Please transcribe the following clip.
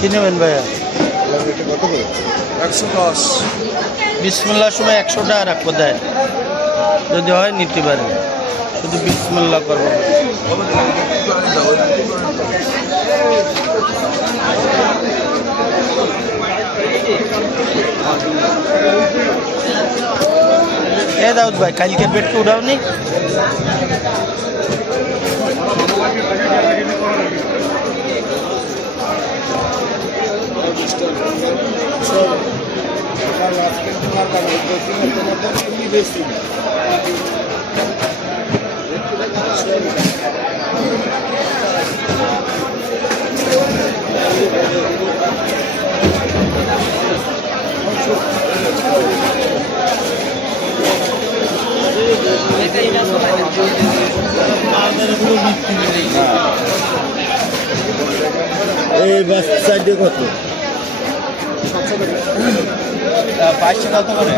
কি নেবেন ভাইয়া? কত করে? 110। বিসমিল্লার সময় 100 টাকা রাখবো, দেয় যদি হয় নিতে পারেন, শুধু বিসমিল্লাহ করবো। এ দাউদ ভাই, কালকের বেডকে উঠাওনি? এই বাস সাইডে কত? 22 টাকা কত করে?